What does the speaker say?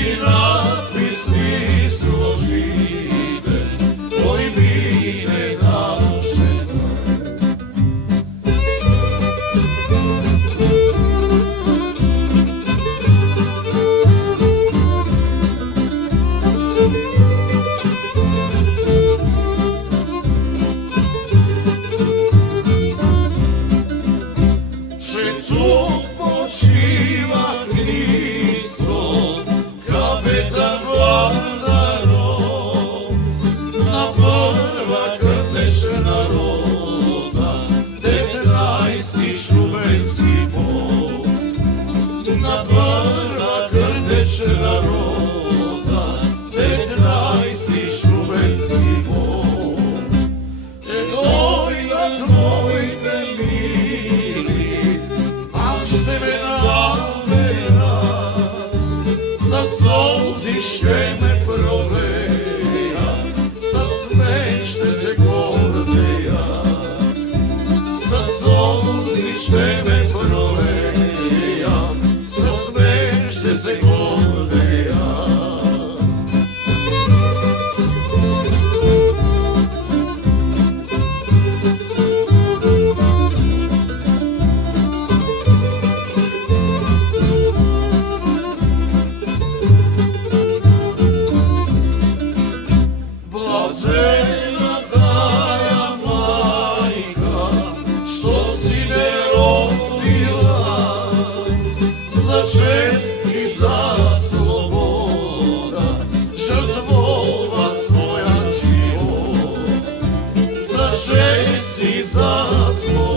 i natpis mi složite, koji mine naše tvoje. Že tu počiva Hristo, kapetan Vladarov, na prva krtež naroda, Tetrajski šubenski pol. Na prva krtež naroda, Tetrajski šubenski pol. Dojda tvoj sa solzište me proleja, sa smešte se gordeja. Sa solzište me proleja, sa smešte se gordeja. Blasena tvoja majka, što si me rodila, za čest i za sloboda, žrtvova svoja život. Za čest i za sloboda,